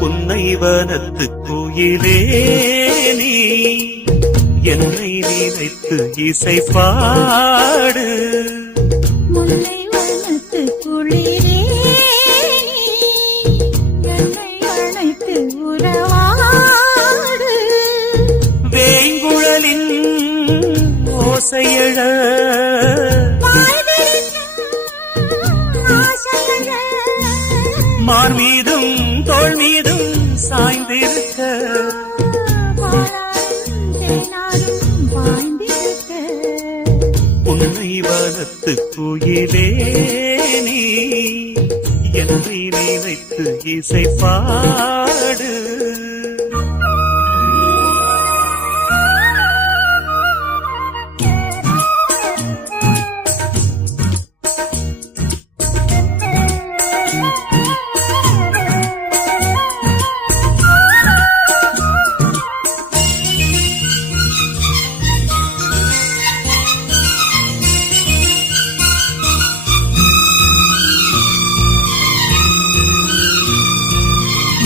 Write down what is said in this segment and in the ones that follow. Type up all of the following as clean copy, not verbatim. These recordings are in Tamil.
புன்னைவனத்து குயிலே நீ என்னை நினைத்து இசை பாடு. முல்லைவனத்து குளிரே என்னை அழைத்து உறவாடு. வேங்குழலின் ஓசையழ மார் மீதும் தோள் மீதும் சாய்ந்திருக்க புன்னைவனத்து குயிலே நீ என்னை நினைத்து இசை பாடு.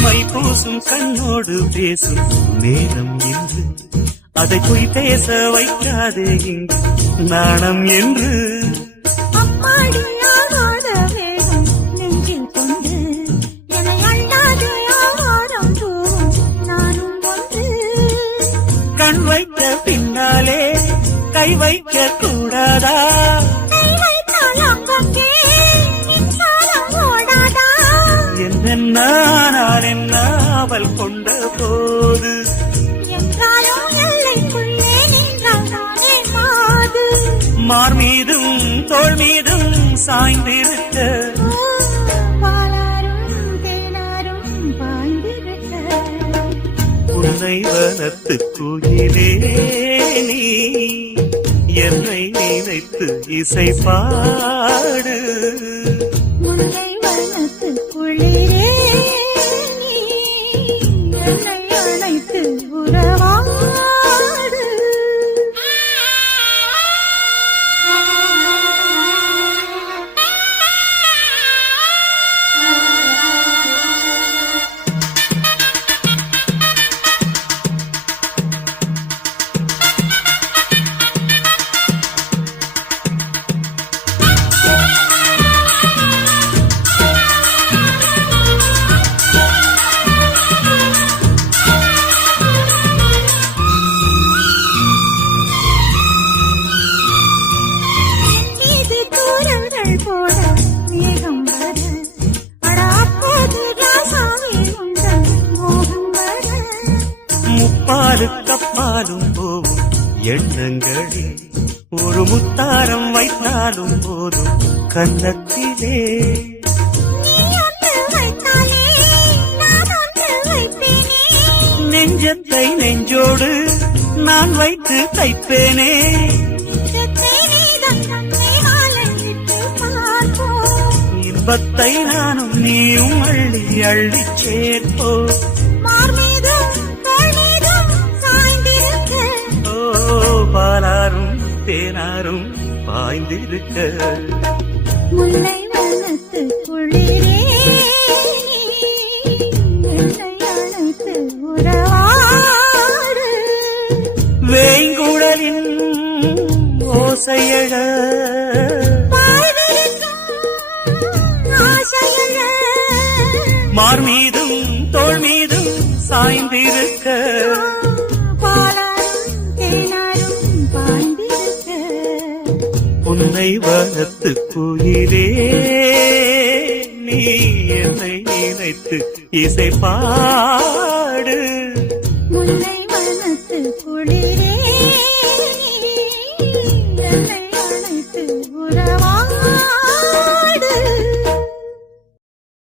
மைப்பூசும் கண்ணோடு பேசும் நேரம் என்று அதை போய் பேச வைக்காதே இங்கு நாணம் என்று. அம்மாடியாகாத வேகம் நெஞ்சில் கொண்டு என்னை அல்லாத ஆவாரம் தூவும் நானும் ஒன்று. கண் வைத்த பின்னாலே கை வைக்க கூடாதா? கை வைத்தால் அங்கங்கே மின்சாரம் ஓடாதா? நான் என்ன அவள் கொண்ட போது என்றாலும் எல்லைக்குள்ளே நின்றால் நானே மாது. மார் மீதும் தோள் மீதும் சாய்ந்திருக்க பாலாரும் தேனாரும் பாய்ந்திருக்க. புன்னைவனத்து குயிலே நீ என்னை நினைத்து இசை பாடு. முல்லைவனத்து குளிரே நீ என்னை அழைத்து உறவாடு. கப்பாலும் போவும் எண்ணங்களில் ஒரு முத்தாரம் வைத்தாலும் போதும் கன்னத்திலே. நெஞ்சத்தை நெஞ்சோடு நான் வைத்து தைப்பேனே. இன்பத்தை நானும் நீயும் அள்ளி அள்ளி சேர்ப்போ. பாலாரும் தேனாரும் பாய்ந்திருக்க. முல்லைவனத்து குளிரே என்னை அழைத்து உறவாடு. வேங்குழலின் ஓசையழ மார் மீதும் தோள் மீதும் சாய்ந்திருக்க. புன்னைவனத்து குயிலே நீ என்னை நினைத்து இசை பாடு. முல்லை